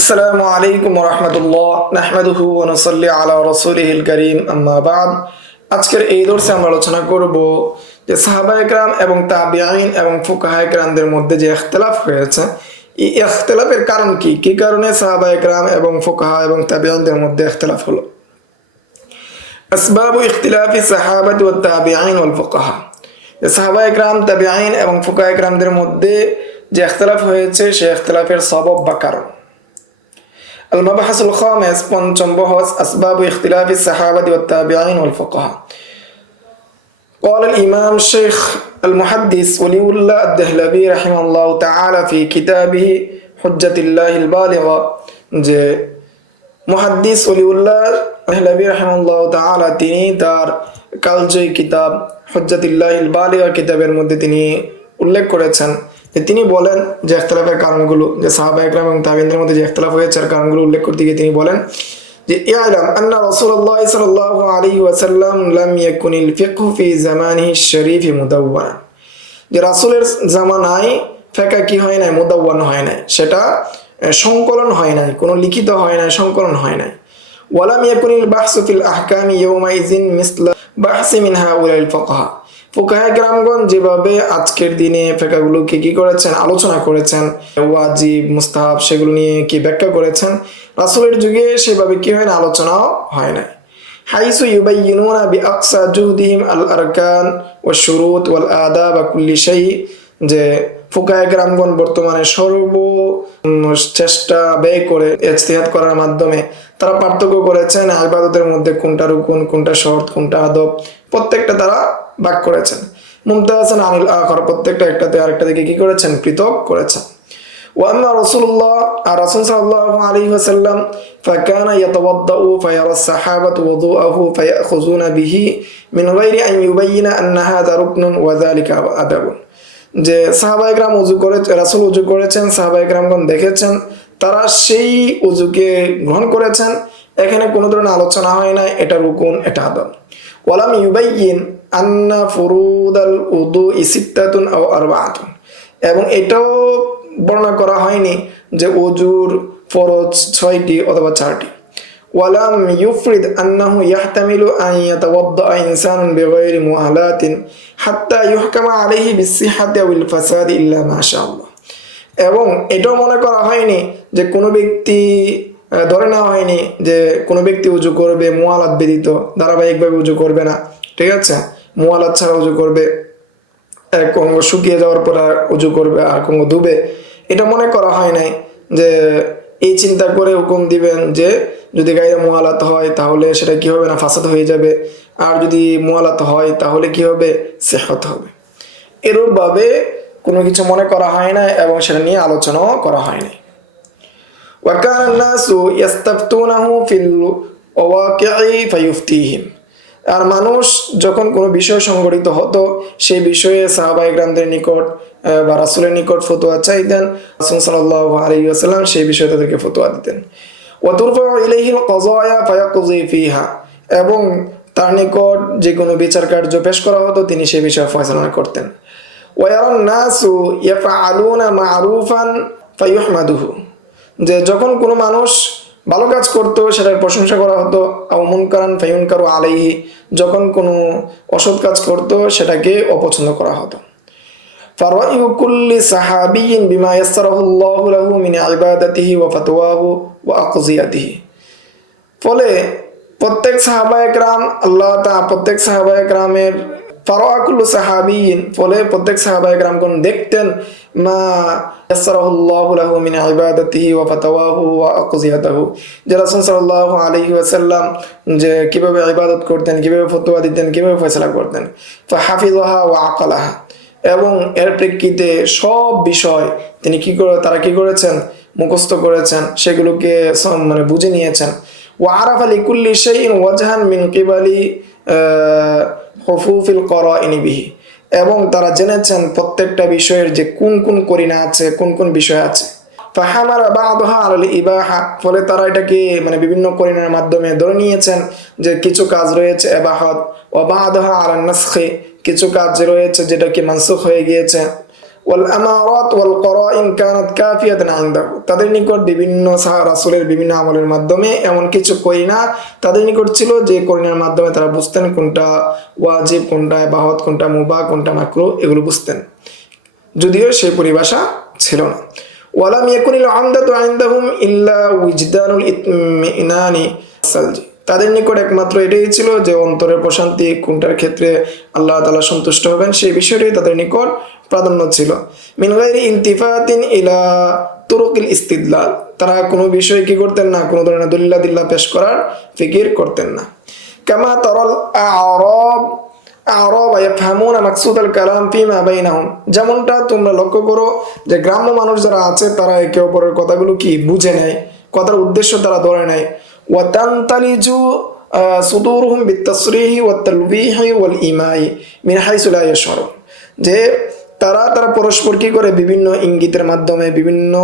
আসসালামু আলাইকুম ওয়া রাহমাতুল্লাহ নাহমাদুহু ওয়া নুসাল্লি আলা রাসূলিহিল কারীম আম্মা বা'দ। আজকের এই দর্শে আমরা আলোচনা করব যে সাহাবায়ে কেরাম এবং তাবিঈন এবং ফুকাহায়ে কেরামদের মধ্যে যে ইখতিলাফ হয়েছে, এই ইখতিলাফের কারণ কি, কি কারণে সাহাবায়ে কেরাম এবং ফুকাহা এবং তাবিঈনদের মধ্যে ইখতিলাফ হলো। আসবাবু ইখতিলাফি সাহাবাতি ওয়াত তাবিঈন ওয়াল ফুকাহা। সাহাবায়ে কেরাম, তাবিঈন এবং ফুকাহায়ে কেরামদের মধ্যে যে ইখতিলাফ হয়েছে সেই ইখতিলাফের সবব বা কারণ। المبحث الخامس পঞ্চম বহস أسباب اختلاف الصحابة والتابعين والفقهاء. قال الإمام الشيخ المحدث ولي الله الدهلبي رحمه الله تعالى في كتابه حجة الله البالغة، যে মুহাদ্দিস ওলিউল্লাহ দেহলভী রাহিমাহুল্লাহ তাআলা তিনি তার কালজয়ী কিতাব হুজ্জাতুল্লাহিল বালিগা কিতাবের মধ্যে তিনি উল্লেখ করেছেন যে তিনি বলেন যে ইখতিলাফের কারণগুলো, যে সাহাবায়ে কেরাম এবং তাবিঈনদের মধ্যে যে ইখতিলাফ হয়েছে তার কারণগুলো উল্লেখ করতে গিয়ে তিনি বলেন যে ইআলাম আন্না রাসূলুল্লাহ সাল্লাল্লাহু আলাইহি ওয়াসাল্লাম লাম ইয়াকুনিল ফিকহু ফি জামানিহি শরীফ মুদাওয়ানা, যে রাসূলের জামানায় ফিকহ কি হয় নাই, মুদাওয়ান হয় নাই, সেটা সংকলন হয় নাই, কোনো লিখিত হয় নাই, সংকলন হয় নাই। ওয়ালাম ইয়াকুনিল বাহসু ফিল আহকামি ইয়াওমাইযিন মিসলা বাহসি মিন হাউলাইল ফুকাহা, ফুকাহায়ে কেরামগণ যেভাবে আজকের দিনে ফিকহগুলোকে কি করেছেন, আলোচনা করেছেন, ওয়াজিব মুস্তাহাব সেগুলো নিয়ে কি ব্যাখ্যা করেছেন, রাসূলের যুগে সেভাবে কি হয় না, আলোচনাও হয় না। হাইসু ইউবাইয়িনুনা বিআকসা জুহদিহিম আল আরকান ওয়াশ শুরুত ওয়াল আদাব ওয়া কুল্লি শাই, যে ফুকাহায়ে কেরামগণ বর্তমানে সর্ব চেষ্টা ব্যয় করে ইজতিহাদ করার মাধ্যমে তারা পার্থক্য করেছেন ইবাদতের মধ্যে কোনটা রুকুন, কোনটা শর্ত, কোনটা আদব, প্রত্যেকটা তারা ভাগ করেছেন। মুমতাযান আনিল আখর, প্রত্যেকটা একটাতে আরেকটা থেকে কি করেছেন, পৃথক করেছেন। ওয়া আম্মা রাসূলুল্লাহ, আর রাসূল সাল্লাল্লাহু আলাইহি ওয়াসাল্লাম ফাকানা ইয়াতাওয়াদ্দাউ ফায়ারা সাহাবাতু ওযুআহু ফায়াখুযুনা বিহি মিন গায়রি আন ইউবাইয়িনা আন্না হাযা রুকনুন ওয়া যালিকা আদাবুন, যে সাহাবায়ে কেরাম ওযু করে, রাসূল ওযু করেছেন, সাহাবায়ে কেরামগণ দেখেছেন, তারা সেই ওযুকে গ্রহণ করেছেন, এখানে কোনো ধরনের আলোচনা হয় না এটা রুকুন এটা আদব। ওয়ালাম ইউবাইয়িন আন্না ফুরুদাল উযুই সিত্তাতুন আও আরবাআতুন, এবং এটাও বর্ণনা করা হয়নি যে ওযুর ফরজ 6টি অথবা 4টি। ওয়ালাম ইউফরিদ আন্নাহু ইয়াহতামিলু আন ইয়াতাওয়াদ্দা ইনসানুন বিগাইরি মুআলাতিন হাত্তা ইউহকামা আলাইহি বিসসিহহাতি ওয়াল ফাসাদি ইল্লা মাশাআল্লাহ, এবং এটাও মনে করা হয়নি যে কোনো ব্যক্তি, ধরে নেওয়া হয়নি যে কোনো ব্যক্তি উজু করবে মুআলাত ব্যতীত, ধারাবাহিকভাবে উজু করবে না, ঠিক আছে, মুআলাত ছাড়া উজু করবে, এক অঙ্গ শুকিয়ে যাওয়ার পর উজু করবে আর অঙ্গ ধুবে, এটা মনে করা হয় নাই যে এই চিন্তা করে হুকুম দিবেন যে যদি গায়ে মুআলাত হয় তাহলে সেটা কি হবে না, ফাসাদ হয়ে যাবে, আর যদি মুআলাত হয় তাহলে কি হবে, সিহহত হবে। এরূপভাবে কোনো কিছু মনে করা হয় না এবং সেটা নিয়ে আলোচনাও করা হয় না। ওয়া কানা নাসু ইস্তাফতুনাহু ফিল ওয়াকি'i ফায়ুফতিহিম, আর মানুষ যখন কোনো বিষয় সংগঠিত হতো সেই বিষয়ে সাহাবায়ে কেরামদের নিকট বা রাসূলের নিকট ফতোয়া চাইতেন, রাসূল সাল্লাল্লাহু আলাইহি ওয়াসাল্লাম সেই বিষয়ে তাদেরকে ফতোয়া দিতেন। ওয়া তুরফাউ ইলাইহিল কাযায়া ফায়াকযি ফিহা, এবং তার নিকট যে কোনো বিচার কার্য পেশ করা হতো তিনি সেই বিষয়ে ফয়সালা করতেন। ওয়া ইয়ারান নাসু ইয়াফআলুনা মা'রুফান ফায়ুহমাদুহু, যে যখন কোনো মানুষ ভালো কাজ করতো সেটার প্রশংসা করা হতো, আও মুনকারান ফায়ুনকারু আলাইহি, যখন কোনো অসৎ কাজ করতো সেটাকে অপছন্দ করা হতো। ফারাইউ কুল্লি সাহাবিয়্যিন বিমা ইয়াসসারাহুল্লাহু লাহু মিন ইবাদাতিহি ওয়া ফাতওয়াহু ওয়া আকযিয়াতিহি, ফলে প্রত্যেক সাহাবায়ে কেরাম আল্লাহ তাআলা প্রত্যেক সাহাবায়ে কেরামের ফারাকুল্লু সাহাবিয়্যিন, ফলে প্রত্যেক সাহাবায়ে কেরামগণ দেখতেন মা ইয়াসসারাহুল্লাহু লাহু মিন ইবাদাতিহি ওয়া ফাতওয়াহু ওয়া আকযিয়াতিহি, যে রাসূল সাল্লাল্লাহু আলাইহি ওয়াসাল্লাম যে কিভাবে ইবাদত করতেন, কিভাবে ফতোয়া দিতেন, কিভাবে ফয়সালা করতেন। ফাহাফিযাহা ওয়া আকালাহা, এবং এর প্রেক্ষিতে সব বিষয় তিনি কি করে, তারা কি করেছেন, মুখস্থ করেছেন, সেগুলোকে মানে বুঝে নিয়েছেন। ওয়া আরাফা লিকুল্লি শাইইন ওয়াজহান মিন কিবালি হুফুফিল করাইনি বিহি, এবং তারা জেনেছেন প্রত্যেকটা বিষয়ের যে কোন কোন করিনা আছে, কোন কোন বিষয় আছে। ফাহামারা বা'দাহা আলাল ইবাহা, ফলে তারা এটাকে মানে বিভিন্ন করিনার মাধ্যমে ধরে নিয়েছেন যে কিছু কাজ রয়েছে ইবাহত, ওয়া বা'দাহা আলান নাসখি, কিছু কাজ রয়েছে যেটা কি মানসুখ হয়ে গিয়েছে, ওয়াল আমারাত ওয়াল করাইন কানাত কাফিয়াতান ইনদাহু, তাদের নিকট বিভিন্ন রাসূলের বিভিন্ন আমলের মাধ্যমে এমন কিছু করিনা তাদের নিকট ছিল যে করিনার মাধ্যমে তারা বুঝতেন কোনটা ওয়াজিব, কোনটা ইবাদত, কোনটা মুবাহ, কোনটা মাকরুহ, এগুলো বুঝতেন, যদিও সেই পরিভাষা ছিল না। ওয়ালাম ইয়াকুনিল আমদাতু ইনদাহুম ইল্লা উজদানুল ইতমিনানি সালজি, তাদের নিকট একমাত্র এটাই ছিল যে অন্তরের প্রশান্তি, কোনটার ক্ষেত্রে আল্লাহ তাআলা সন্তুষ্ট হবেন সেই বিষয়টাই তাদের নিকট প্রাধান্য ছিল। মিন গায়রি ইলতিফাতিন ইলা তুরুকিল ইস্তিদলাল, তারা কোনো বিষয় কি করতেন না, কোনো ধরনের দলিল-আদিল্লাহ পেশ করার ফিকির করতেন না। কামা তারাল আ'রাব ইয়াফহামুনা মাকসুদাল কালাম ফিমা বাইনাহুম, যেমনটা তোমরা লক্ষ্য করো যে গ্রাম্য মানুষ যারা আছে তারা একে অপরের কথাগুলো কি বুঝে নেয়, কথার উদ্দেশ্য তারা ধরে নেয়। ওয়া তানতালিজু সুদুরুহুম বিত-তাসরিহি ওয়াত-তালবিহি ওয়াল-ইমাই মিন হাইসু লা ইয়াশউরুন, যে তারা পরস্পর কি করে বিভিন্ন ইঙ্গিতের মাধ্যমে, বিভিন্ন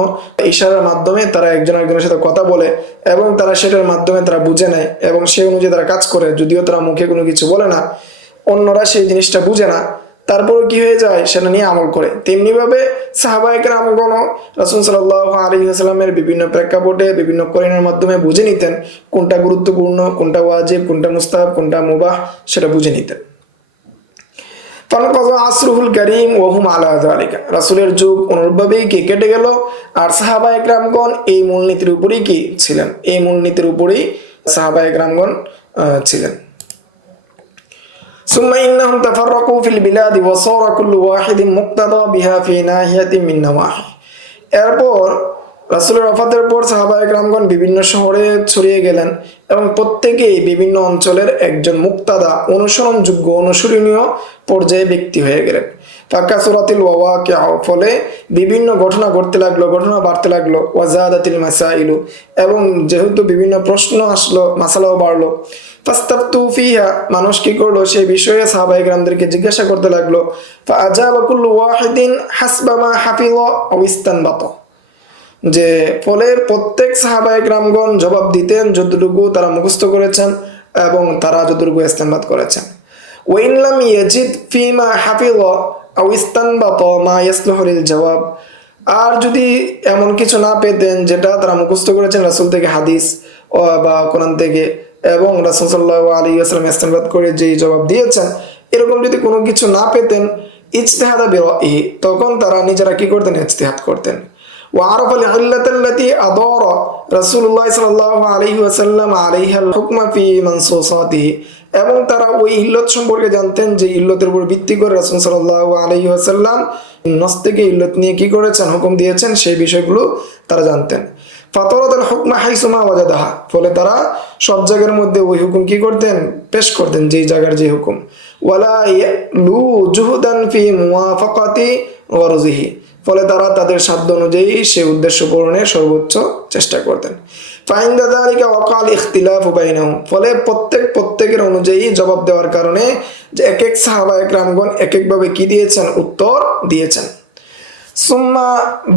ইশারার মাধ্যমে তারা একজন আরেকজনের সাথে কথা বলে এবং তারা সেটার মাধ্যমে তারা বুঝে নেয় এবং সেই অনুযায়ী তারা কাজ করে, যদিও তারা মুখে কোনো কিছু বলে না, অন্যরা সেই জিনিসটা বুঝে না, তারপরে কি হয়ে যায় সেটা নিয়ে আমল করে। তেমনিভাবে সাহাবায়ে কেরামগণ রাসূল সাল্লাল্লাহু আলাইহি ওয়াসাল্লামের বিভিন্ন প্রেক্ষাপটে বিভিন্ন করিনার মাধ্যমে বুঝে নিতেন কোনটা গুরুত্বপূর্ণ, কোনটা ওয়াজিব, কোনটা মুস্তাহাব, কোনটা মুবাহ, সেটা বুঝে নিতেন। ফানকাযা আসরুল কারীম ওয়া হুম আলা যালিকা, রাসূলের যুগ অনুরূপভাবেই কি কেটে গেল, আর সাহাবায়ে কেরামগণ এই মূলনীতির উপরেই কি ছিলেন, এই মূলনীতির উপরেই সাহাবায়ে কেরামগণ ছিলেন। সুম্মা ইন্নাহুম তাফাররাকু ফিল বিলাদি ওয়া সারা কুল্লু ওয়াহিদিন মুক্তাদা বিহা ফি নাহিয়াতিন মিন নাওয়াহি, এরপর রাসূলের ওয়াফাতের পর সাহাবায়ে কেরামগণ বিভিন্ন শহরে ছড়িয়ে গেলেন এবং প্রত্যেকেই বিভিন্ন অঞ্চলের একজন মুক্তাদা, অনুসরণযোগ্য, অনুসরণীয় পর্যায়ে ব্যক্তি হয়ে গেলেন। ফাকাসুরাতিল ওয়াওয়াকিআ, ফলে বিভিন্ন ঘটনা ঘটতে লাগলো, ঘটনা বাড়তে লাগলো। ওয়াজাদাতিল মাসাইলু, এবং যেহেতু বিভিন্ন প্রশ্ন আসলো, মাসালাও বাড়লো। ফাস্তাফতু ফিহা, মানুষ কি করলো সেই বিষয়ে সাহাবায়ে কেরামদেরকে জিজ্ঞাসা করতে লাগলো। ফাআজাবা কুল্লু ওয়াহিদিন হাসবা মা হাফিযা আও ইস্তানবাতা, যে ফলে প্রত্যেক সাহাবায়ে কেরামগণ জবাব দিতেন যতটুকু তারা মুখস্থ করেছেন এবং তারা যতটুকু ইস্তেনবাত করেছেন। ওয়া ইন লাম ইয়াজিদ ফিমা হাফিযা আও ইস্তানবাতা মা ইয়াসলুহু লিল জবাব, আর যদি এমন কিছু না পেতেন যেটা তারা মুখস্থ করেছেন রাসূল থেকে, হাদিস বা কোরআন থেকে, এবং রাসূল সাল্লাল্লাহু আলাইহি ওয়াসাল্লাম ইস্তেনবাত করে যেই জবাব দিয়েছেন, এরকম যদি কোনো কিছু না পেতেন, ইজতিহাদা বিরাইহি, তখন তারা নিজেরা কি করতেন, ইজতিহাদ করতেন। وعرف العلة التي أدار رسول الله صلى الله عليه وسلم عليها الحكم في منصوصاته, এবং তারা ওই ইল্লত সম্পর্কে জানতেন যে ইল্লতের উপর ভিত্তি করে রাসূল সাল্লাল্লাহু আলাইহি ওয়াসাল্লাম নস থেকে ইল্লত নিয়ে কি করেছেন, হুকুম দিয়েছেন, সেই বিষয়গুলো তারা জানতেন। ফাতারাদাল হুকমা হাইসুমা ওয়াজাদাহা, ফলে তারা সব জায়গার মধ্যে ওই হুকুম কি করতেন, পেশ করতেন, যেই জায়গার যে হুকুম। ওয়ালা ইয়ালু জুহদান ফি মুওয়াফাকাতি গরজিহি, ফলে তারা তাদের সাধ্য অনুযায়ী সেই উদ্দেশ্য পূরণের সর্বোচ্চ চেষ্টা করতেন। ফাইন্দা যালিকা ওয়াকাল ইখতিলাফু বাইনাহুম, ফলে প্রত্যেকের অনুযায়ী জবাব দেওয়ার কারণে যে এক এক সাহাবায়ে কেরামগণ এক একভাবে কি দিয়েছেন, উত্তর দিয়েছেন। সুম্মা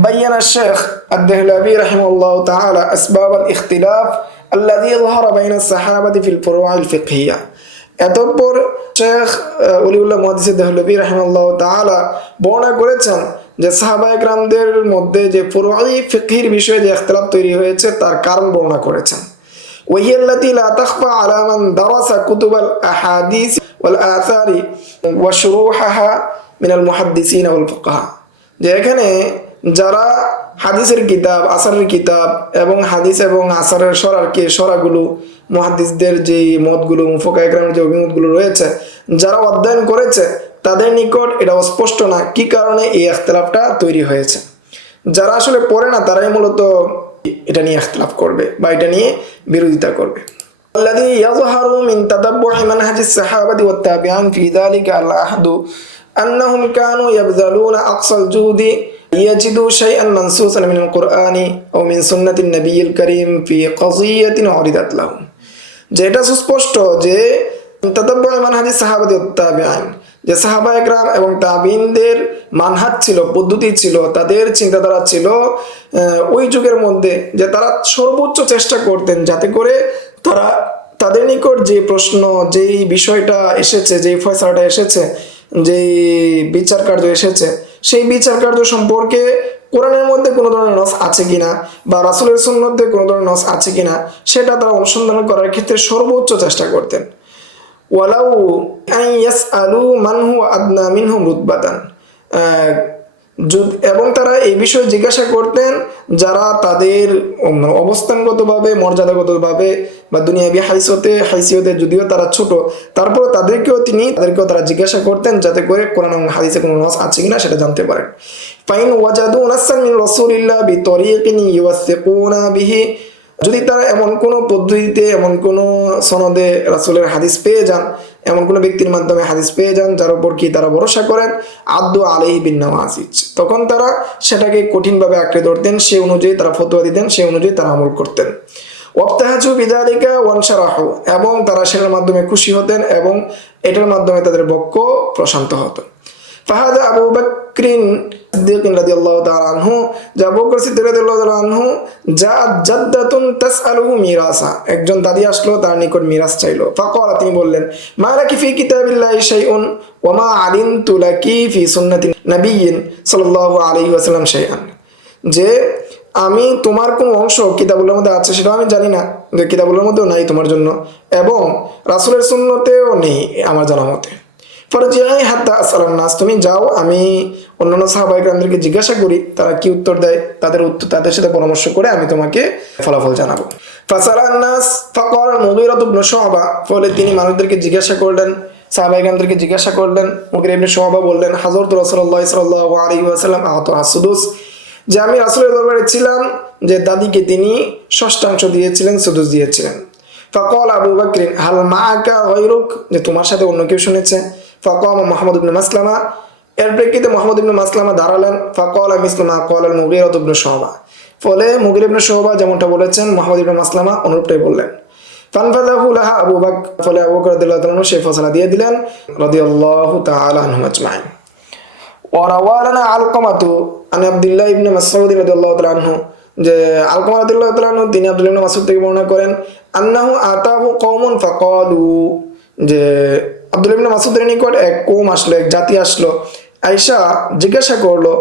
বায়ানা শেখ আদ-দেহলাভী রাহিমাহুল্লাহু তাআলা আসবাব আল-ইখতিলাফ আল্লাযী যাহারা বাইনা আস-সাহাবাতি ফিল ফুরু'আল ফিকহিয়া, এতঃপর শেখ ওলিউল্লাহ মুহাদ্দিস দেহলভী রাহিমাহুল্লাহু তাআলা বর্ণনা করেছেন যে সাহাবায়ে কেরামদের মধ্যে যে ফুরু'ই ফিকহির বিষয়ে যে ইখতিলাফ তৈরি হয়েছে তার কারণ বর্ণনা করেছেন। ওয়াহিয়া আল্লাতী লা তাখফা আলা মান দারাসা কুতুবাল আহাদিস ওয়াল আসারি ওয়া শুরুহাহা মিনাল মুহাদ্দিসিন ওয়াল ফুকাহা, যে এখানে যারা হাদিসের কিতাব, আসারের কিতাব এবং হাদিস এবং আসারের সরাগুলো, মুহাদ্দিসদের যে মতগুলো, ফুকাহায়ে কেরামের যে অভিমতগুলো রয়েছে, যারা অধ্যয়ন করেছে তাদের নিকট এটা স্পষ্ট না কি কারণে এই ইখতিলাফটা তৈরি হয়েছে। যারা আসলে পড়ে না তারাই মূলত এটা নিয়ে ইখতিলাফ করবে বা এটা নিয়ে বিরোধিতা করবে। আল্লাযী ইয়াযহারু মিন তাতাব্বু'i মানহাজিস সাহাবাতি ওয়াত তাবিঈন ফি যালিকা আল-আহদু আন্নাহুম কানু ইয়াবযালুনা আকসাল জুহদি ইয়াজিদু শাইআন মানসুসান মিনাল কুরআনি আও মিন সুন্নাতিন নবিয়্যিল কারীম ফি কযিয়াতিন উরিদাত লাহুম, যে এটা সুস্পষ্ট যে তাতাব্বু'i মানহাজিস সাহাবাতি ওয়াত তাবিঈন, যে সাহাবায়ে কেরাম এবং তাবিঈনদের মানহাজ ছিল, পদ্ধতি ছিল, তাদের চিন্তাধারা ছিল ওই যুগের মধ্যে যে তারা সর্বোচ্চ চেষ্টা করতেন যাতে করে তারা তাদের নিকট যে প্রশ্ন, যেই বিষয়টা এসেছে, যেই ফয়সালাটা এসেছে, যেই বিচার কার্য এসেছে, সেই বিচার কার্য সম্পর্কে কোরআনের মধ্যে কোনো ধরনের নস আছে কিনা বা রাসূলের সুন্নতে কোনো ধরনের নস আছে কিনা সেটা তারা অনুসন্ধান করার ক্ষেত্রে সর্বোচ্চ চেষ্টা করতেন। ওয়ালাউ আন ইয়াসআলু মান হুয়া আদনা মিনহুম রুতবাতান, এবং তারা এই বিষয়ে জিজ্ঞাসা করতেন যারা তাদের অবস্থানগতভাবে মর্যাদাগতভাবে বা দুনিয়াবি হাইসিয়তে যদিও তারা ছোট, তারপর তাদেরকেও তারা জিজ্ঞাসা করতেন যাতে করে কোরআন এবং হাদিসে কোনো নস আছে কিনা সেটা জানতে পারেন। ফাইন ওয়াজাদু নাসসান মিন রাসূলিল্লাহ বিতরিকিন ইউওয়াসিকুনা বিহি, যদি তারা এমন কোনো পদ্ধতিতে এমন কোনো সনদে রাসূলের হাদিস পেয়ে যান, এমন কোনো ব্যক্তির মাধ্যমে হাদিস পেয়ে যান যার উপর কি তারা ভরসা করেন, আদ্দু আলাইহি বিন নাওয়াজিজ, তখন তারা সেটাকে কঠিনভাবে আঁকড়ে ধরতেন, সে অনুযায়ী তারা ফতোয়া দিতেন, সে অনুযায়ী তারা আমল করতেন। ওয়াবতাহাজু বিযালিকা ওয়ানশারাহু, এবং তারা সেটার মাধ্যমে খুশি হতেন এবং এটার মাধ্যমে তাদের বক্ষ প্রশান্ত হতো। ফাহাদা আবু বকরিন সিদ্দিক রাদিয়াল্লাহু তাআলা আনহু, যে আবু বকর সিদ্দিক রাদিয়াল্লাহু তাআলা আনহু, জাআত জাদ্দাতুন তাসআলুহু মিরাসা, একজন দাদি আসলো তার নিকট মিরাস চাইলো। ফাকালা, তিনি বললেন, মা লাকি ফি কিতাবিল্লাহি শাইউন ওয়া মা আলিমতু লাকি ফি সুন্নাতি নাবিয়্যিন সাল্লাল্লাহু আলাইহি ওয়াসাল্লাম শাইআন, যে আমি তোমার কোন অংশ কিতাবুলের মধ্যে আছে সেটাও আমি জানি না, যে কিতাবুলের মধ্যেও নাই তোমার জন্য, এবং রাসূলের সুন্নতেও নেই আমার জানা মতে। ফারজিআই হাত্তা আসআলান নাস, তুমি যাও, আমি অন্যান্য সাহাবায়ে কেরামদেরকে জিজ্ঞাসা করি তারা কি উত্তর দেয়, তাদের সাথে পরামর্শ করে আমি তোমাকে ফলাফল জানাবো। ফাসালান নাস ফাকাল মুগীরা ইবনে শুআবা, ফলে তিনি মানুষদেরকে জিজ্ঞাসা করলেন, সাহাবায়ে কেরামদেরকে জিজ্ঞাসা করলেন। মুগীরা ইবনে শুআবা বললেন, হাযরতু রাসূলুল্লাহ সাল্লাল্লাহু আলাইহি ওয়াসাল্লাম আতা আসুদুস, যে আমি রাসূলের দরবারে ছিলাম, যে দাদিকে তিনি ষষ্ঠাংশ দিয়েছিলেন, সুদুস দিয়েছিলেন। ফাকাল আবু বকর হাল মাআকা গায়রুক, যে তোমার সাথে অন্য কেউ শুনেছে? ফাকাম মুহাম্মদ ইবনে মাসলামা, এর প্রেক্ষিতে মুহাম্মদ ইবনে মাসলামা দাঁড়ালেন। ফাকাল মিসলু মা ক্বাল আল মুগীরা ইবনে শুআবা, ফলে মুগীরা ইবনে শুআবা যেমনটা বলেছেন মুহাম্মদ ইবনে মাসলামা অনুরূপটাই বললেন। ফানফাযাহু লাহা আবু বকর, ফলে আবু বকর রাদিয়াল্লাহু তাআলা সেই ফয়সালা দিয়ে দিলেন রাদিয়াল্লাহু তাআলা আনহুম আজমাইন। ওয়া রাওয়ালানা আলকামাতু আন আব্দুল্লাহ ইবনে মাসউদ রাদিয়াল্লাহু তাআলা আনহু, যে আলকামা রাদিয়াল্লাহু তাআলা আনহু তিনি আব্দুল্লাহ ইবনে মাসউদ থেকে বর্ণনা করেন, আন্নাহু আতাহু কওমুন ফাকালু, যে আব্দুল্লাহ ইবনে মাসউদের নিকট এক কওম আসলো, এক জাতি আসলো, আয়েশা জিজ্ঞাসা করলো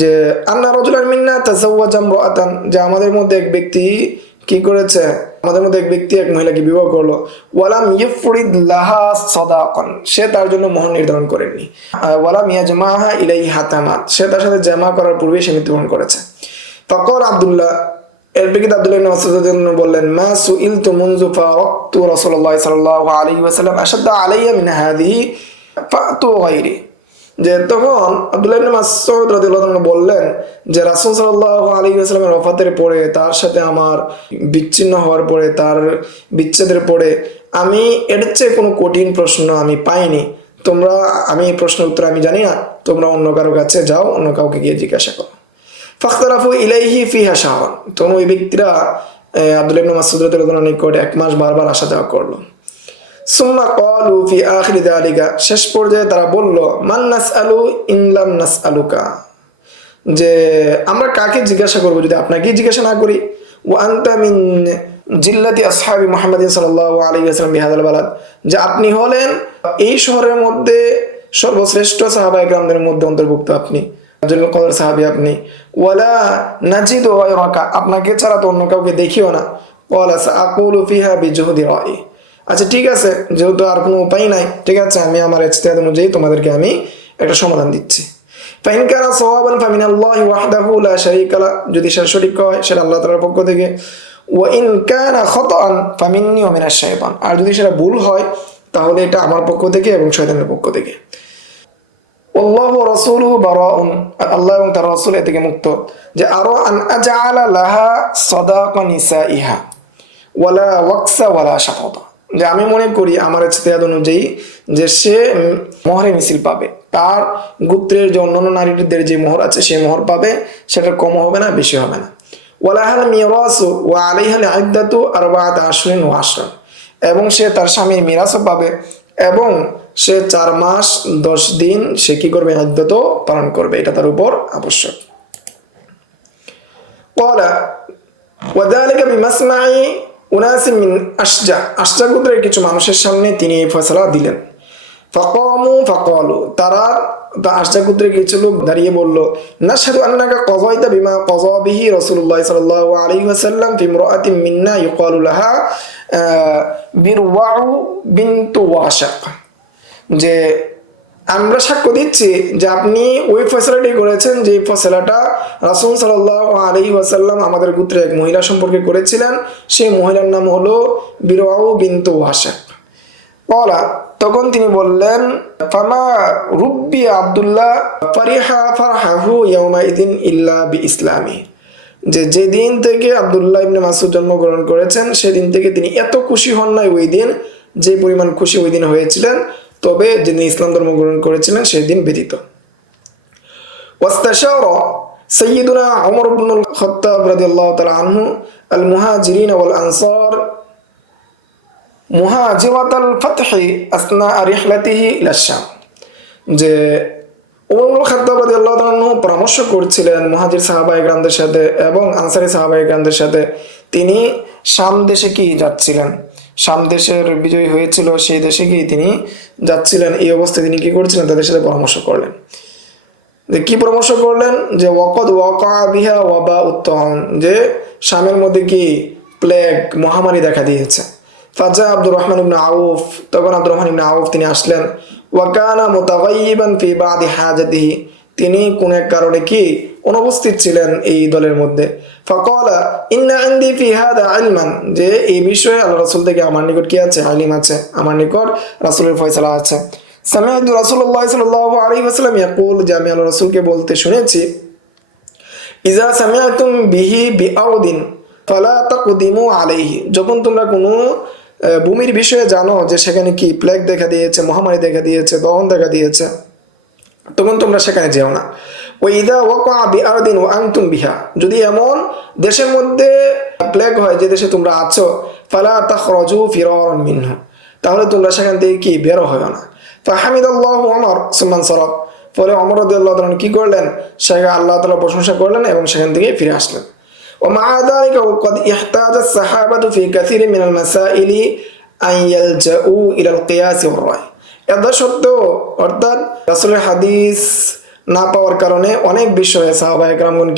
যে আন্না রাজুলান মিন্না তাযাওয়াজা ইমরাআতান, যে আমাদের মধ্যে এক ব্যক্তি কি করেছে, আমাদের মধ্যে এক ব্যক্তি এক মহিলাকে বিবাহ করলো, ওয়ালাম ইফরিদ লাহা সাদাকান, সে তার জন্য মোহর নির্ধারণ করেননি, ওয়ালাম ইয়াজমাহা ইলাইহি হাতামাত, সে তার সাথে জামা করার পূর্বে সে মৃত্যুবরণ করেছে। ফাকাল আব্দুল্লাহ, এর প্রেক্ষিতে আব্দুল্লাহ ইবনে মাসউদ বললেন, মা সুইলতু মুনযু ফারাকতু রাসূলুল্লাহ সাল্লাল্লাহু আলাইহি ওয়াসাল্লাম আশাদ্দা আলাইয়া মিন হাদিহি ফাতু গায়রি, যে তখন আব্দুল্লাহ ইবনে মাসউদ রাদিয়াল্লাহু আনহু বললেন যে রাসূল সাল্লাল্লাহু আলাইহি ওয়াসাল্লামের ওফাতের পরে, তার সাথে আমার বিচ্ছিন্ন হওয়ার পরে, তার বিচ্ছেদের পরে আমি এর চেয়ে কোনো কঠিন প্রশ্ন আমি পাইনি। আমি এই প্রশ্নের উত্তর আমি জানি না, তোমরা অন্য কারো কাছে যাও, অন্য কাউকে গিয়ে জিজ্ঞাসা করো। ফাখতালাফু ইলাইহি ফিহা শাহরান, তখন ওই ব্যক্তিরা আব্দুল্লাহ ইবনে মাসউদ রাদিয়াল্লাহু আনহু নিকট এক মাস বারবার আসা যাওয়া করলো। সুম্মা ক্বালু ফি আখিরি যালিকা, শেষ পর্যায়ে তারা বলল, মান নাসআলু ইন লাম নাসআলুকা, যে আমরা কাকে জিজ্ঞাসা করব যদি আপনাকেই জিজ্ঞাসা না করি। ওয়া আনতা মিন জিল্লাতি আসহাবি মুহাম্মাদিন সাল্লাল্লাহু আলাইহি ওয়াসাল্লাম বিহাদাল বালাদ, যে আপনি হলেন এই শহরের মধ্যে সর্বশ্রেষ্ঠ সাহাবায়ে কেরামদের মধ্যে অন্তর্ভুক্ত, আপনি আব্দুল কদর সাহাবী আপনি। ওয়ালা নাজিদু গায়রাকা, আপনাকে ছাড়া তো অন্য কাউকে দেখিও না। ক্বালা সাআকুলু ফিহা বিজুহদি রাই, আচ্ছা ঠিক আছে, যেহেতু আর কোনো উপায় নাই, ঠিক আছে, আমি আমার ইজতিহাদ অনুযায়ী তোমাদেরকে আমি একটা সমাধান দিচ্ছি। ফাইন কানা সাওয়াবান ফামিনাল্লাহি ওয়াহদাহু লা শারীকা লা, যদি সেটা সঠিক হয় সেটা আল্লাহ তাআলার পক্ষ থেকে। ওয়া ইন কানা খাতাআন ফামিন্নি ওয়া মিনাশ শাইতান, আর যদি সেটা ভুল হয় তাহলে এটা আমার পক্ষ থেকে এবং শয়তানের পক্ষ থেকে। আল্লাহু ওয়া রাসূলুহু বারাউন, আল্লাহ এবং তার রাসূল এ থেকে মুক্ত। যে আরা আন আজআলা লাহা সাদাকা নিসাইহা ওয়ালা ওয়াকসা ওয়ালা শাফাতা, যে আমি মনে করি আমার ইজতিহাদ অনুযায়ী যে সে মোহরে মিছিল পাবে, তার গোত্রের যে অন্যান্য নারীদের যে মোহর আছে সেই মোহর পাবে, সেটা কম হবে না, বেশি হবে না। ওয়ালাহাল মিরাসু ওয়া আলাইহাল ইদ্দাতু আরবাআত আশরিন ওয়া আশরান, এবং সে তার স্বামীর মিরাসও পাবে, এবং সে 4 মাস 10 দিন সে কি করবে, ইদ্দাত পালন করবে, এটা তার উপর আবশ্যক। ক্বালা ওয়া যালিকা বিমাসমাই উনাসিম মিন আশজা গোত্রের কিছু মানুষের সামনে তিনি এই ফয়সালা দিলেন। ফাকামু ফাকালু, তারা তা আশজা গোত্রের কিছু লোক দাঁড়িয়ে বলল, নাশহাদু আন্নাকা কাযাইতা বিমা কাযা বিহি রাসূলুল্লাহ সাল্লাল্লাহু আলাইহি ওয়াসাল্লাম ফি ইমরাআতিন মিন্না ইউকালু লাহা বিরওয়াউ বিনতু ওয়াশাক, যে আমরা সাক্ষ্য দিচ্ছি যে আপনি ওই ফয়সালাটি করেছেন যে ফয়সালাটা রাসূল সাল্লাল্লাহু আলাইহি ওয়াসাল্লাম আমাদের গোত্রের এক মহিলা সম্পর্কে করেছিলেন, সেই মহিলার নাম হলো বিরওয়াউ বিনতু ওয়াশাক। বলা তখন তিনি বললেন, ফামা রুব্বি আব্দুল্লাহ ফারিহা ফারহাহু ইয়াউমাইদিন ইল্লা বিইসলামি, যে যেদিন থেকে আব্দুল্লাহ ইবনে মাসউদ জন্মগ্রহণ করেছেন সেদিন থেকে তিনি এত খুশি হন নাই ওই দিন যে পরিমাণ খুশি ওই দিন হয়েছিলেন, তবে যিনি ইসলাম ধর্ম গ্রহণ করেছিলেন সেই দিন ব্যতীত। ওয়াস্তাশারা সাইয়্যিদুনা ওমর ইবনুল খাত্তাব রাদিয়াল্লাহু তাআলা আনহু আল মুহাজিরিন ওয়াল আনসার মুহাজিরাতাল ফাতহি আসনা রিহলাতিহি ইলা শাম, যে ওমর ইবনুল খাত্তাব রাদিয়াল্লাহু তাআলা আনহু পরামর্শ করছিলেন মুহাজির সাহাবায়ে কেরামদের সাথে এবং আনসারী সাহাবায়ে কেরামদের সাথে। তিনি শাম দেশে কি যাচ্ছিলেন, শাম দেশের বিজয় হয়েছিল সেই দেশে কি তিনি যাচ্ছিলেন। এই অবস্থায় তিনি কি করছিলেন, তাদের সাথে পরামর্শ করলেন। যে কি পরামর্শ করলেন, যে ওয়াকাদ ওয়াকা বিহা ওয়াবা উত্তান, যে শামের মধ্যে কি প্লেগ মহামারী দেখা দিয়েছে। ফাজা আব্দুর রহমান ইবনে আউফ, তখন আব্দুর রহমান ইবনে আউফ তিনি আসলেন। ওয়াকানা মুতাগাইয়িবান ফি বাদি হাজাতিহি, তিনি কোন এক কারণে কি অনুপস্থিত ছিলেন এই দলের মধ্যে। ফাকালা ইন্না ইনদি ফি হাদা ইলমান, যে এই বিষয়ে আল্লাহ রাসূল থেকে আমার নিকট কি আছে, ইলম আছে, আমার নিকট রাসূলের ফয়সালা আছে। সামিআতু রাসূলুল্লাহ সাল্লাল্লাহু আলাইহি ওয়াসাল্লাম ইয়াকুল, যে আমি আল্লাহ রাসূলকে বলতে শুনেছি, ইজা সামিআতুম বিহি বিআউদিন ফালা তাকদিমু আলাইহি, যখন তোমরা কোনো ভূমির বিষয়ে জানো যে সেখানে কি প্লেগ দেখা দিয়েছে, মহামারী দেখা দিয়েছে, দহন দেখা দিয়েছে, তখন তোমরা সেখানে যেও না। ওই ইদা ওয়াকা বিআরদিন ওয়া আনতুম বিহা, যদি এমন দেশের মধ্যে প্লেগ হয় যে দেশে তোমরা আছো, ফালা তাখরাজু ফিরারান মিনহু, তাহলে তোমরা সেখান থেকে কি বের হয় না। ফাহামিদাল্লাহু ওমর সুম্মান সারাফ, ফলে ওমর রাদিয়াল্লাহু তাআলা কি করলেন, সেখানে আল্লাহ তাআলা প্রশংসা করলেন এবং সেখান থেকে ফিরে আসলেন। ومع ذلك وقد احتاج الصحابة في كثير من المسائل أن يلجأوا إلى القياس والرأي, এত সত্ত্বেও অর্থাৎ রাসূলের হাদিস না পাওয়ার কারণে অনেক বিষয়ে সাহাবায়ে কেরামগণ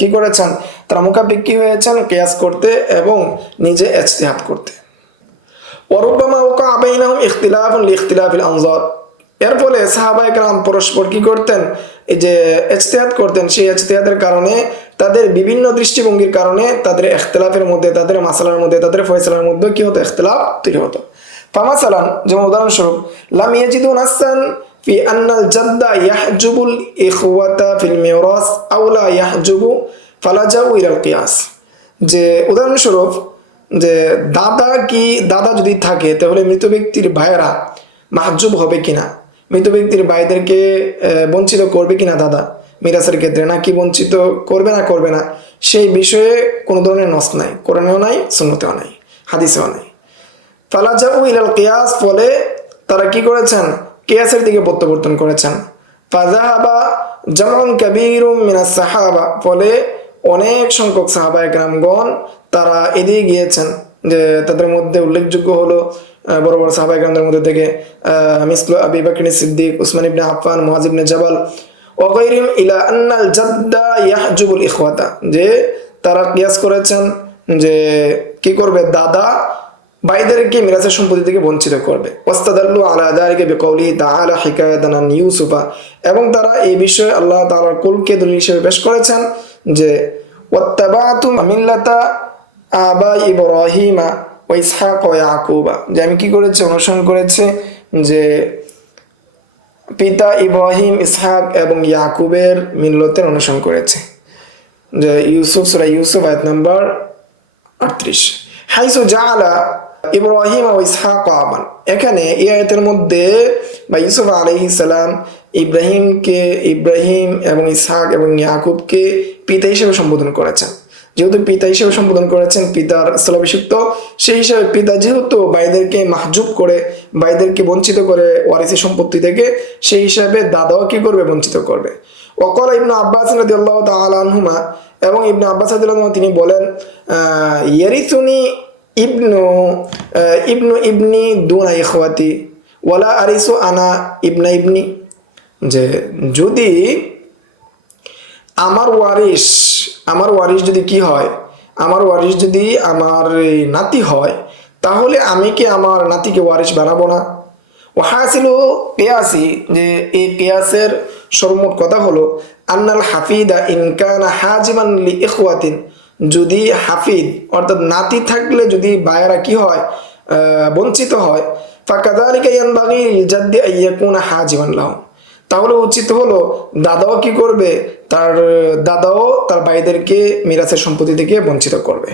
কি করেছেন, তারা মুখাপেক্ষী হয়েছেন কিয়াস করতে এবং নিজে ইজতিহাদ করতে। ওয়ারুব্বামা ওয়াকা বাইনাহুম ইখতিলাফুন লিইখতিলাফিল আনজার, এর ফলে সাহাবায়ে কেরাম পরস্পর কি করতেন, এই যে ইজতিহাদ করতেন, সেই ইজতিহাদের কারণে তাদের বিভিন্ন দৃষ্টিভঙ্গির কারণে তাদের ইখতিলাফের মধ্যে, তাদের মাসালার মধ্যে, তাদের ফয়সালার মধ্যে কি হতো, ইখতিলাফ তৈরি হতো। ফামাসালান, যেমন উদাহরণস্বরূপ, লাম ইয়াজিদু নাসসান ফি আন্নাল জাদ্দা ইয়াহজুবুল ইখওয়াতা ফিল মিরাস আও লা ইয়াহজুবু ফালাজাউ ইলাল কিয়াস, যে উদাহরণস্বরূপ, যে দাদা যদি থাকে তাহলে মৃত ব্যক্তির ভাইয়েরা মাহজুব হবে কিনা, মৃত ব্যক্তির ভাইদেরকে বঞ্চিত করবে কিনা দাদা মিরাসের ক্ষেত্রে, নাকি বঞ্চিত করবে না, সেই বিষয়ে কোনো ধরনের নস নাই, কোরআনেও নাই, সুন্নতেও নাই, হাদিসেও নাই। ফালাজাউ ইলাল কিয়াস, ফলে তারা কি করেছেন, কিয়াসের দিকে প্রত্যাবর্তন করেছেন। ফাযাহাবা জামউন কাবীরুম মিনাস সাহাবা, ফলে অনেক সংখ্যক সাহাবায়ে কেরামগণ তারা এদিকে গিয়েছেন, যে তাদের মধ্যে উল্লেখযোগ্য হলো বড় বড় সাহাবায়ে কেরামদের মধ্যে থেকে মিসলু আবী বকর সিদ্দিক, উসমান ইবনে আফফান, মুআয ইবনে জাবাল ওয়া গায়রিহিম ইলা আন্নাল জাদ্দা ইয়াহজুবুল ইখওয়াতা, যে তারা কিয়াস করেছেন যে কি করবে, দাদা ভাইদেরকে মিরাসের সম্পত্তি থেকে বঞ্চিত করবে। ওয়াস্তাদাল্লু আলা যালিকা বিকাউলিহি তাআলা হিকায়াতান আন ইউসুফা, এবং তারা এই বিষয়ে আল্লাহ তাআলার কুলকে দলিল হিসেবে পেশ করেছেন যে ওয়াত্তাবাতু মিল্লাতা আবা ইব্রাহিমা ওয়া ইসহাক ওয়া ইয়াকুবা, যে আমি কি করেছি, অনুসরণ করেছে যে পিতা ইব্রাহিম, ইসহাক এবং ইয়াকুবের মিল্লতের অনুসরণ করেছে। যে সূরা ইউসুফ আয়াত নাম্বার 38, হাইসু জাআলা ইব্রাহিম ও ইসহাক আবান, এখানে এই আয়াতের মধ্যে বা ইউসুফ আলাইহিস সালাম ইব্রাহিম এবং ইসহাক এবং ইয়াকুবকে পিতা হিসেবে সম্বোধন করেছেন। যেহেতু পিতা হিসেবে সম্বোধন করেছেন, পিতার স্থলাভিষিক্ত, সেই হিসাবে পিতা যেহেতু ভাইদেরকে মাহজুব করে, ভাইদেরকে বঞ্চিত করে ওয়ারিসি সম্পত্তি থেকে, সেই হিসাবে দাদাও কি করবে, বঞ্চিত করবে। ওয়াকালা ইবনু আব্বাস রাদিয়াল্লাহু তাআলা আনহুমা, এবং ইবনে আব্বাস রাদিয়াল্লাহু আনহু তিনি বলেন, ইয়ারিসুনি ইবনু ইবনি দুনা ইখওয়াতি ওয়ালা আরিসু আনা ইবনা ইবনি, যে যদি আমার ওয়ারিশ যদি কি হয়, আমার ওয়ারিশ যদি আমার এই নাতি হয়, তাহলে আমি কি আমার নাতিকে ওয়ারিশ বানাবো না? ওয়াহাসিলু কিয়াসি, যে এই কিয়াসের সর্বমোট কথা হলো আন্নাল হাফিদা ইন কানা হাজিমান লি ইখওয়াতিন, যদি হাফিদ অর্থাৎ নাতি থাকলে যদি ভাইয়েরা কি হয়, বঞ্চিত হয়, ফাকাযালিকা ইয়ানবাগি লিল জাদ্দি আন ইয়াকুনা হাজিমান লাহুম, তাহলে উচিত হলো দাদাও কি করবে, তার দাদাও তার ভাইদেরকে মিরাসের সম্পত্তি থেকে বঞ্চিত করবে।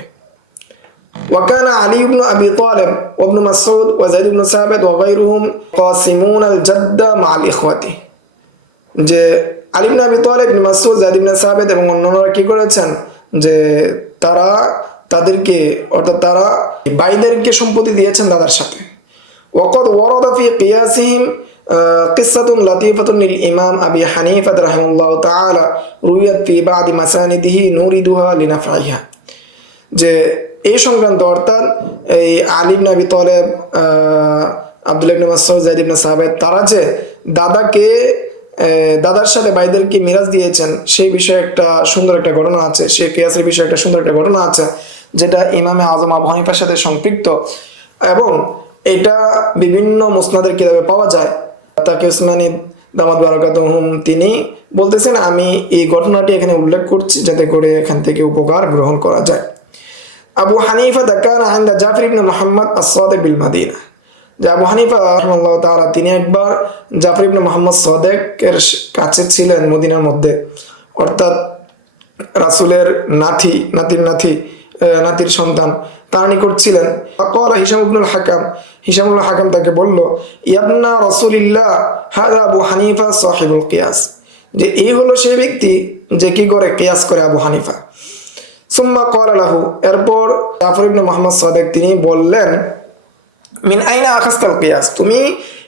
وكان علي بن أبي طالب وابن مسعود وزيد بن ثابت وغيرهم قاسمون الجد مع الإخوة, যে আলী ইবনে আবি তালেব, ইবনে মাসউদ, যায়েদ ইবনে সাবিত এবং অন্যান্যরা কি করেছেন, যে তারা তাদেরকে অর্থাৎ তারা ভাইদেরকে সম্পত্তি দিয়েছেন দাদার সাথে। ওয়াকাদ ওয়ারাদা ফি কিয়াসিহিম কিসসাতুন লাতিফাতুন লিল ইমাম আবি হানিফা রাহিমাহুল্লাহু তাআলা রুয়াত ফি বাদি মাসানিদিহি নুরিদুহা লিনাফাইহা, যে এই সংক্রান্ত অর্থাৎ এই আলী ইবনে আবি তালেব, আব্দুল্লাহ ইবনে মাসউদ, যায়েদ ইবনে সাবিত তারা যে দাদার সাথে ভাইদেরকে মিরাজ দিয়েছেন, সেই বিষয়ে একটা সুন্দর একটা ঘটনা আছে, সেই কিয়াসের বিষয়ে একটা সুন্দর একটা ঘটনা আছে, যেটা ইমামে আজম আবু হানিফার সাথে সম্পৃক্ত এবং এটা বিভিন্ন মুসনাদের কিতাবে পাওয়া যায়। তাকে উসমানী দামাত বারাকাতুহুম তিনি বলতেছেন, আমি এই ঘটনাটি এখানে উল্লেখ করছি যাতে করে এখান থেকে উপকার গ্রহণ করা যায়। আবু হানিফা কানা ইনদা জাফর ইবনে মুহাম্মদ আস-সাদিক বিল মাদিনা, যে আবু হানিফা রাহিমাহুল্লাহ তাআলা তিনি একবার জাফর ইবনে মুহাম্মদ সাদিকের কাছে ছিলেন মদিনার মধ্যে, অর্থাৎ রাসূলের নাতির সন্তান তার নিকট ছিলেন। ফাকালা হিশামুল হাকাম তাকে বলল, ইয়াবনা রাসূলিল্লাহ হাযা আবু হানিফা সাহিবুল কিয়াস, যে এই হলো সেই ব্যক্তি যে কি করে কিয়াস করে আবু হানিফা। সুম্মা ক্বালা লাহু, এরপর জাফর ইবনে মুহাম্মদ সাদিক তিনি বললেন, মিন আইনা আখাযতাল কিয়াস, তুমি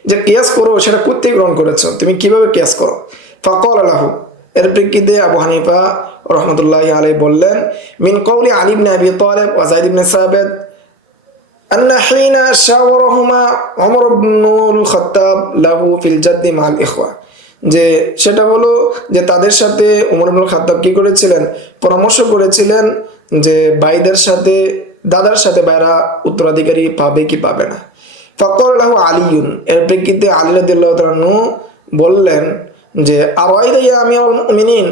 যে কিয়াস করো সেটা কোত্থেকে গ্রহণ করেছো, তুমি কিভাবে কিয়াস করো? ফাকালা লাহু, এর প্রেক্ষিতে আবু হানিফা রাহমাতুল্লাহি আলাইহি বললেন, মিন কওলি আলী ইবনে আবি তালেব ওয়া যায়েদ ইবনে সাবিত আন্না হিনা শাওয়ারাহুমা ওমর ইবনুল খাত্তাব লাহু ফিল জাদ্দি মাল ইখওয়া, যে সেটা হলো যে তাদের সাথে ওমর ইবনুল খাত্তাব কি করেছিলেন, পরামর্শ করেছিলেন যে ভাইদের সাথে দাদার সাথে ভাইরা উত্তরাধিকারী পাবে কি পাবে না। ফাকাল লাহু আলিয়ুন, এর প্রেক্ষিতে আলী রাদিয়াল্লাহু তাআলা আনহু বললেন যে আরাইতা ইয়া আমিরুল মুমিনিন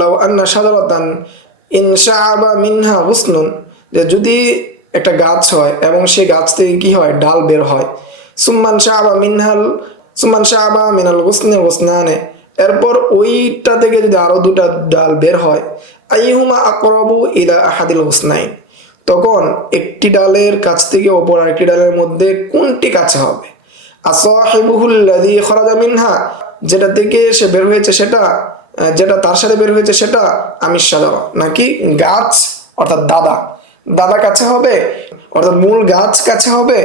লাউ আন্না শাজারাতান ইন শাআবা মিনহা গুসনুন, যে যদি একটা গাছ হয় এবং সেই গাছ থেকে কি হয়, ডাল বের হয়, সুম্মান শাআবা মিনাল গুসনি গুসনানে, এরপর ওইটা থেকে যদি আরো দুটা ডাল বের হয়, আইহুমা আকরাবু ইলা আহাদিল হুসনাইন, তখন একটি ডালের কাছ থেকে অপর আরেকটি ডালের মধ্যে কোনটি কাছে হবে? আসাহিবুহুল্লাযী খরাজা মিনহা, যেটা থেকে সে বের হয়েছে সেটা, যেটা তার সাথে বের হয়েছে সেটা, আমি শাজারা, নাকি গাছ অর্থাৎ দাদা কাছে হবে, অর্থাৎ মূল গাছ কাছে হবে,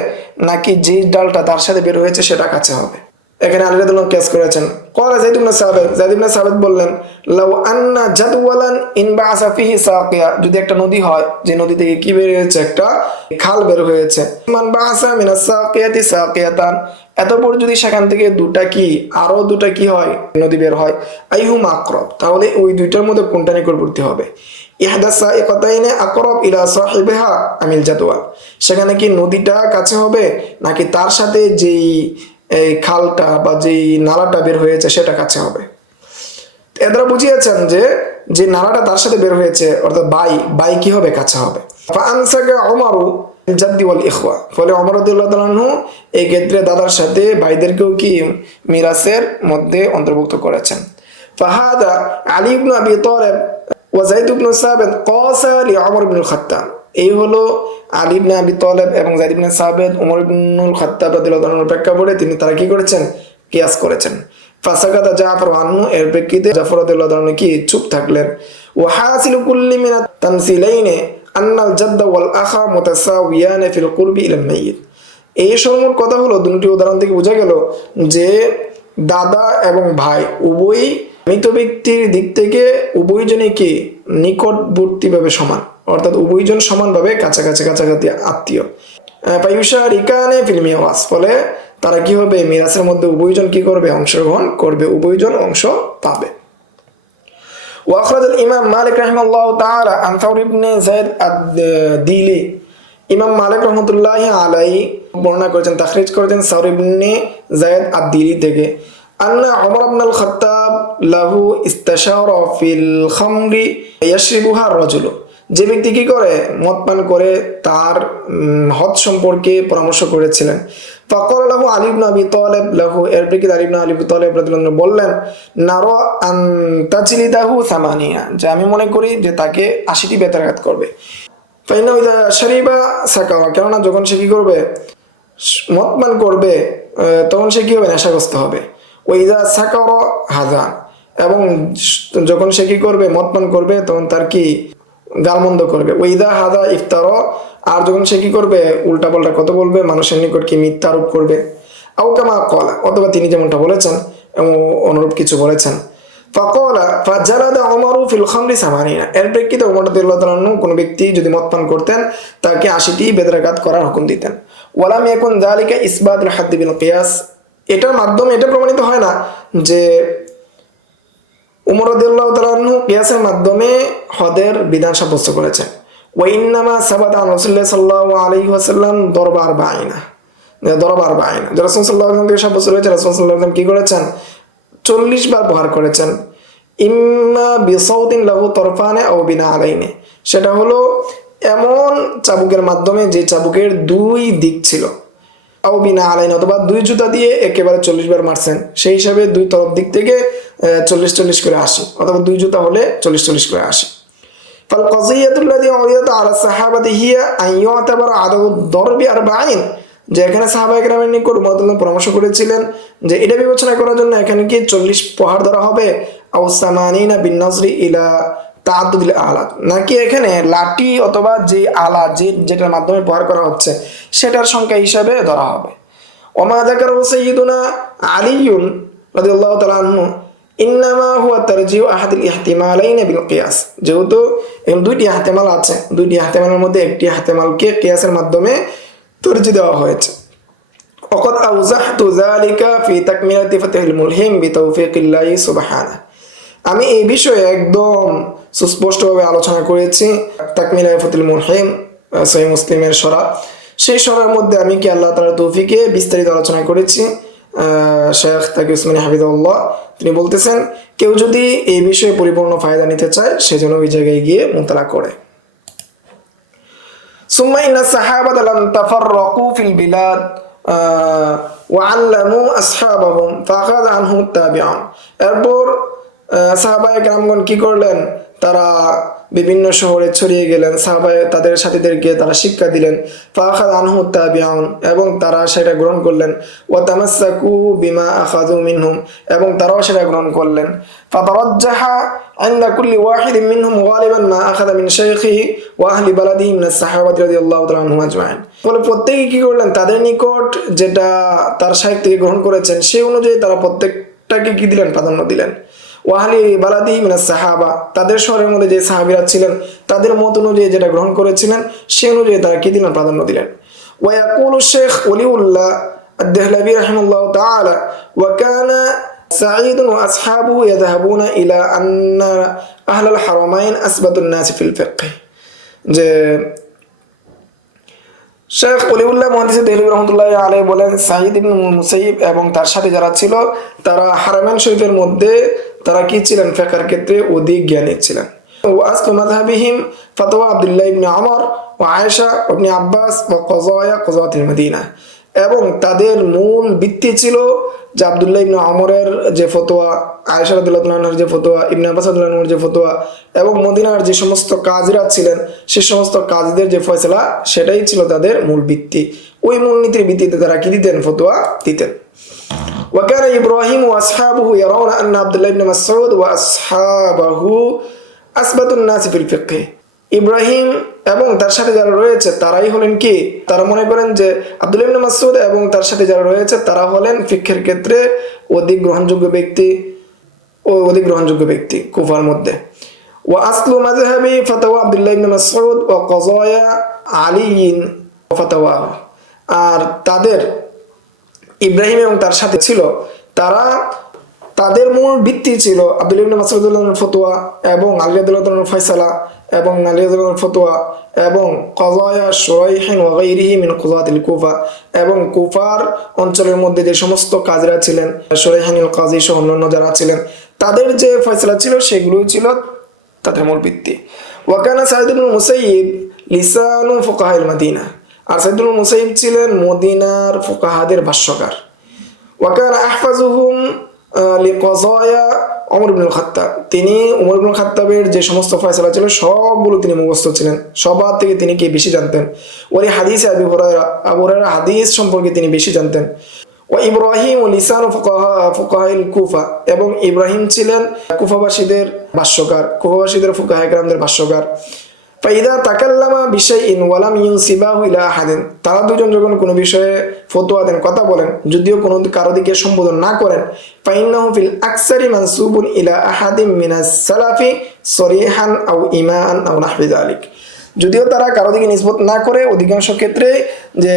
নাকি যে ডালটা তার সাথে বের হয়েছে সেটা কাছে হবে? এখানে আলী রাদিয়াল্লাহু কেস করেছেন। ক্বালা যায়েদ ইবনে সাবিত বললেন, লাউ আন্না জাদওয়ালান ইনবাআসা ফিহি সাকিয়া, যদি একটা নদী হয়, যে নদী থেকে কি বের হয়েছে, একটা খাল বের হয়েছে, মান বাআসা মিনাস সাকিয়াতি সাকিয়াতান, এতপর যদি সেখান থেকে আরো দুটা কি হয়, নদী বের হয়, আইহুমা আকরাব, তাহলে ওই দুইটার মধ্যে কোনটা নিকটবর্তী হবে? ইহদা সাইকাতাইনে আকরাব ইলা সাহিবিহা আমিল জাদওয়াল, সেখানে কি নদীটা কাছে হবে নাকি তার সাথে যেই এই খালটা বা যেই নালাটা বের হয়েছে সেটা কাছে হবে? এরা বুঝিয়েছেন যে নালাটা তার সাথে বের হয়েছে অর্থাৎ বাই কি হবে, কাছে হবে। ফাআনসাকা উমারু জাদ্দি ওয়াল ইখওয়া, ফলে ওমর রাদিয়াল্লাহু তাআলা আনহু এই ক্ষেত্রে দাদার সাথে ভাইদেরকেও কি মিরাসের মধ্যে অন্তর্ভুক্ত করেছেন। ফাহাদা আলী ইবনে আবি তালেব ওয়া যায়েদ ইবনে সাবিত ক্বাসা লি ওমর ইবনুল খাত্তাব, এই হলো আলী ইবনে আবি তালেব এবং যায়েদ ইবনে সাবিত ওমর ইবনুল খাত্তাব রাদিয়াল্লাহু তাআলার প্রেক্ষাপটে তিনি তারা কি করেছেন, কিয়াস করেছেন। ফাসাকাতা জাফর আনহু, এর প্রেক্ষিতে জাফর রাদিয়াল্লাহু তাআলা কি চুপ থাকলেন। ওয়া হাসিলু কুল্লি মিনাত তামসিলাইনি আন্নাল জাদ্দ ওয়াল আখা মুতাসাওয়িয়ান ফিল কুরবি ইলাল মাইয়িত, এই সর্বমোট কথা হলো দুটি উদাহরণ থেকে বোঝা গেল যে দাদা এবং ভাই উভয়ই মৃত ব্যক্তির দিক থেকে উভয়জনই কি নিকটবর্তীভাবে সমান, অর্থাৎ উভয়জন সমানভাবে কাছাকাছি আত্মীয়। পায়ুশারিকানে ফিল মিরাস, ফলে তারা কি হবে, মিরাসের মধ্যে উভয়জন কি করবে, অংশগ্রহণ করবে, উভয়জন অংশ পাবে। وأخرج الإمام مالك رحمه الله تعالى عن ثور بن زيد الديلي ইমাম মালিক রহমতুল্লাহি আলাইহি বর্ণনা করেছেন, তাখরিজ করেছেন সৌর ইবনে যায়েদ আদ-দিলি থেকে, আন্না ওমর ইবনে আল খাত্তাব লাহু ইস্তাশারা ফিল খামরি ইয়াশরিবুহা রাজুল, যে ব্যক্তি কি করে, মদ পান করে, তার হদ সম্পর্কে পরামর্শ করেছিলেন। ফাকাল লাহু আলী ইবনে আবি তালিব লাহু, এর প্রেক্ষিতে আলী ইবনে আবি তালিব রাদিয়াল্লাহু আনহু বললেন, নারা আন তাজলিদাহু সামানিয়া, যে আমি মনে করি যে তাকে 80টি বেত্রাঘাত করবে। ফাইনা ইযা শারিবা সাকাওয়া, কেননা যখন সে কি করবে, মদ পান করবে, তখন সে কি হবে, নেশাগ্রস্ত হবে। ওইদা সাকাওয়া হাজা, এবং যখন সে কি করবে, মদ পান করবে, তখন তার কি গালমন্দ করবে। ওইদা হাদা ইফতার, আর যখন সে কি করবে, উল্টা পাল্টা কথা বলবে, মানুষের নিকট কি মিথ্যা আরোপ করবে। আউকামা কলা, অথবা তিনি যেমনটা বলেছেন এবং অনুরূপ কিছু বলেছেন। ফাকালা ফাজালাদা ওমরু ফিল খামরি সামানিনা, এর প্রেক্ষিতে ওমর রাদিয়াল্লাহু তাআলা আনহু কোন ব্যক্তি যদি মদ পান করতেন তাকে 80টি বেত্রাঘাত করার হুকুম দিতেন। ওয়ালাম ইয়াকুন যালিকা ইসবাতুল হাদ বিল কিয়াস, এটার মাধ্যমে এটা প্রমাণিত হয় না যে ওমর রাদিয়াল্লাহু তাআলা আনহু কিয়াসের মাধ্যমে হদের বিধান সাব্যস্ত করেছেন। ওয়া ইন্নামা সাবাতা আন রাসূলুল্লাহ সাল্লাল্লাহু আলাইহি ওয়াসাল্লাম দরবার বাইনা, যে রাসূল সাল্লাল্লাহু আলাইহি ওয়াসাল্লাম সাব্যস্ত হয়েছে, রাসূল সাল্লাল্লাহু আলাইহি ওয়াসাল্লাম কি করেছেন, 40 বার প্রহার করেছেন। ইম্মা বিসাউতিন লাহু তরফানে আও বিনা আলাইনে, সেটা হলো এমন চাবুকের মাধ্যমে যে চাবুকের 2 দিক ছিল, আও বিনা আলাইনে, অথবা 2 জুতা দিয়ে একেবারে 40 বার মারছেন, সেই হিসাবে 2 তরফ দিক থেকে 40 করে 80, অথবা 2 জুতা হলে 40 করে 80। ফাল কাযিয়াতুল্লাযী উরিদাত আলা সাহাবাতি হিয়া আন ইউতাবারা আদাদুদ দরবি 40, যে এখানে সাহাবায়ে কেরামের নিকট উমর রাদিয়াল্লাহু পরামর্শ করেছিলেন যে এটা বিবেচনা করার জন্য এখানে কি 40 প্রহার ধরা হবে, আও সামানিনা বিন নাজরি ইলা তাআদ্দুদিল আলাত, নাকি এখানে লাঠি অথবা যে আলা যেটার মাধ্যমে প্রহার করা হচ্ছে সেটার সংখ্যা হিসাবে ধরা হবে। ওমা যাকারু সাইয়্যিদুনা আলীউন রাদিয়াল্লাহু তাআলা আনহু ইন্নামা হুয়া তারজিউ আহাদিল ইহতিমালাইন বিল কিয়াস, যেহেতু এখানে 2টি ইহতিমাল আছে, 2টি ইহতিমালের মধ্যে একটি ইহতিমালকে কিয়াসের মাধ্যমে তরজি দেওয়া হয়েছে। ওয়াকাদ আওজাহতু যালিকা ফি তাকমিলাতি ফাতহুল মুলহিম বিতাওফিকিল্লাহি সুবহানাহু, আমি এই বিষয়ে একদম সুস্পষ্টভাবে আলোচনা করেছি তাকমিলা ফাতহুল মুলহিম, সহিহ মুসলিমের সূরা, সেই সূরার মধ্যে আমি কি আল্লাহ তাআলার তৌফিকে বিস্তারিত আলোচনা করেছি। শেখ তাকি উসমানী হাফিজাহুল্লাহ তিনি বলতেছেন, কেউ যদি এই বিষয়ে পরিপূর্ণ ফায়দা নিতে চায় সেজন্য ওই জায়গায় গিয়ে মুতালা করে। সুম্মা ইন্না সাহাবাতা লাম তাফাররাকু ফিল বিলাদ ওয়া আল্লামু আসহাবাহুম ফাআখাযা আনহুম তাবিউন, এরপর সাহাবায়ে কেরামগণ কি করলেন, তারা বিভিন্ন শহরে ছড়িয়ে গেলেন, সাহাবায়ে তাদের সাথীদেরকে তারা শিক্ষা দিলেন। ফাআখাযা আনহুম তাবিউন, এবং তারা সেটা গ্রহণ করলেন। ওয়া তামাসসাকু বিমা আখাযু মিনহুম, এবং তারাও সেটা গ্রহণ করলেন। ফাতারাজ্জাহা ইনদা কুল্লি ওয়াহিদিন মিনহুম গালিবান মা আখাযা মিন শাইখিহি ওয়া আহলি বালাদিহি মিনাস সাহাবাতি রাদিয়াল্লাহু তাআলা আনহুম আজমাইন, ফলে প্রত্যেকেই কি করলেন, তাদের নিকট যেটা তার শাইখ থেকে গ্রহণ করেছেন সেই অনুযায়ী তারা প্রত্যেকটাকে কি দিলেন, প্রাধান্য দিলেন। ওয়াহলি বালাদিহি মিনাস সাহাবা, তাদের শহরের মধ্যে যে সাহাবীরা ছিলেন তাদের মত অনুযায়ী যেটা গ্রহণ করেছিলেন সেই অনুযায়ী তারা কি দিলেন, প্রাধান্য দিলেন। ওয়া ইয়াকুলু শেখ ওলিউল্লাহ আদ-দাহলাবী রাহিমাহুল্লাহু তাআলা ওয়া কানা সাঈদ ওয়া আসহাবুহু ইয়াযহাবুনা ইলা আন্না আহলাল হারামাইন আসবাতুন নাস ফিল ফিকহ, যে শেখ ওলিউল্লাহ মুহাদ্দিস দেহলভী রাহমাতুল্লাহি আলাইহি বলেন, সাঈদ ইবনে মুসাইয়িব এবং তার সাথে যারা ছিল তারা হারামাইন শরীফের মধ্যে তারা কি ছিলেন, ফিকহের ক্ষেত্রে অধিক জ্ঞানী ছিলেন। ওয়া আসলু মাযহাবিহিম ফাতওয়া আব্দুল্লাহ ইবনে ওমর ওয়া আয়েশা ইবনে আব্বাস ওয়া কাযায়াতিল মদিনা, এবং তাদের মূল ভিত্তি ছিল যে আব্দুল্লাহ ইবনে ওমরের যে ফতোয়া, আয়েশা রাদিয়াল্লাহু আনহার যে ফতোয়া, ইবনে আব্বাস রাদিয়াল্লাহু আনহুর যে ফতোয়া, এবং মদিনার যে সমস্ত কাজীরা ছিলেন সেই সমস্ত কাজীদের যে ফয়সালা সেটাই ছিল তাদের মূল ভিত্তি। ওই মূলনীতির ভিত্তিতে তারা কি দিতেন, ফতোয়া দিতেন। وكان إبراهيم وأصحابه يرون أن عبد الله بن مسعود وأصحابه أثبت الناس في الفقه, ইব্রাহিম এবং তার সাথে যারা রয়েছে তারাই হলেন কি, তারা মনে করেন যে আব্দুল্লাহ ইবনে মাসউদ এবং তার সাথে যারা রয়েছে তারা হলেন ফিকহের ক্ষেত্রে অধিক গ্রহণযোগ্য ব্যক্তি কুফার মধ্যে। ওয়া আসলু মাযহাবি ফাতাওয়া আব্দুল্লাহ ইবনে মাসউদ ওয়া কাযায়া আলী ওয়া ফাতাওয়া, আর তাদের ইব্রাহিম এবং তার সাথে ছিল, তারা তাদের মূল ভিত্তি ছিল আব্দুল্লাহ ইবনে মাসউদ রাদিয়াল্লাহু আনহুর ফতোয়া এবং আলী রাদিয়াল্লাহু আনহুর ফয়সালা এবং আলী রাদিয়াল্লাহু আনহুর ফতোয়া এবং কযায়া শুরাইহিন ওয়া গায়রিহি মিন কুযাতিল কুফা, এবং কুফার অঞ্চলের মধ্যে যে সমস্ত কাজীরা ছিলেন, শুরাইহিনুল কাজী সহ অন্যান্য যারা ছিলেন, তাদের যে ফয়সালা ছিল সেগুলোই ছিল তাদের মূল ভিত্তি। ওয়া কানা সাঈদ ইবনে মুসাইয়িব লিসানু ফুকাহাইল মাদিনা, আর সাঈদ ইবনে মুসাইয়িব ছিলেন মদিনার ফুকাহাদের ভাষ্যকার। ওয়া কানা আহফাজুহুম লিকযায়া ওমর ইবনুল খাত্তাব, তিনি ওমর ইবনুল খাত্তাবের যে সমস্ত ফয়সালা ছিল সবগুলো তিনি মুখস্থ ছিলেন, সবার থেকে তিনি কি বেশি জানতেন। ওই হাদিসে আবু হুরায়রা হাদিস সম্পর্কে তিনি বেশি জানতেন। ও ইব্রাহিম লিসান ফুকাহাইল কুফা, এবং ইব্রাহিম ছিলেন কুফাবাসীদের ভাষ্যকার, কুফাবাসীদের ফুকাহায়ে কেরামদের ভাষ্যকার। ফাইদা তাকাল্লামা বিশাইইন ওয়া লাম ইউনসিবাহু ইলা আহাদিন, তারা দুজন যখন কোনো বিষয়ে ফতোয়া দেন, কথা বলেন, যদিও কোনো কারো দিকে সম্বোধন না করেন, ফাইন্নাহু ফিল আকসারি মানসুবুন ইলা আহাদিম মিনাস সালাফি সরিহান আও ইমান আও নাহবি যালিক, যদিও তারা কারো দিকে নিসবত না করে, অধিকাংশ ক্ষেত্রে যে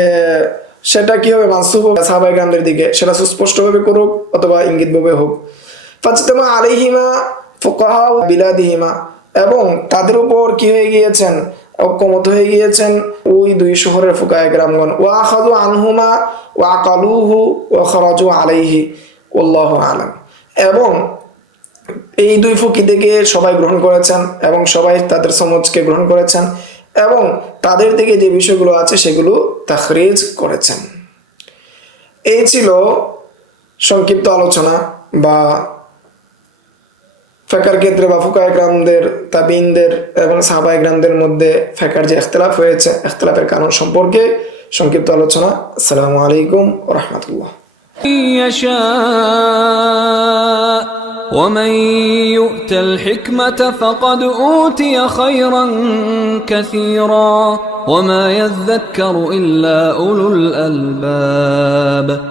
সেটা কি হবে মানসুব সাহাবায়ে কেরামদের দিকে, সেটা সুস্পষ্টভাবে করুক অথবা ইঙ্গিতভাবে হোক। ফাজতামা আলাইহিমা ফুকাহা বিলাদিহিমা, এবং তাদের উপর কি হয়ে গিয়েছেন, ঐক্যমত হয়ে গিয়েছেন ওই দুই শহরের ফুকাহায়ে কেরামগণ। ওয়া আখাযু আনহুমা ওয়া আকালুহু ওয়া খারাজু আলাইহি আল্লাহু আলাম, এবং এই দুই ফকি থেকে সবাই গ্রহণ করেছেন এবং সবাই তাদের সমাজকে গ্রহণ করেছেন এবং তাদের থেকে যে বিষয়গুলো আছে সেগুলো তাখরিজ করেছেন। এই ছিল সংক্ষিপ্ত আলোচনা বা ফিকহের ক্ষেত্রে বা ফুকাহায়ে কেরামদের, তাবিঈনদের এবং সাহাবায়ে কেরামদের মধ্যে ফিকহের যে ইখতিলাফ হয়েছে, ইখতিলাফের কারণ সম্পর্কে সংক্ষিপ্ত আলোচনা। আসসালামু আলাইকুম ওয়া রাহমাতুল্লাহ। ومن يؤت الحكمة فقد أوتي خيرا كثيرا وما يذكر إلا أولو الألباب.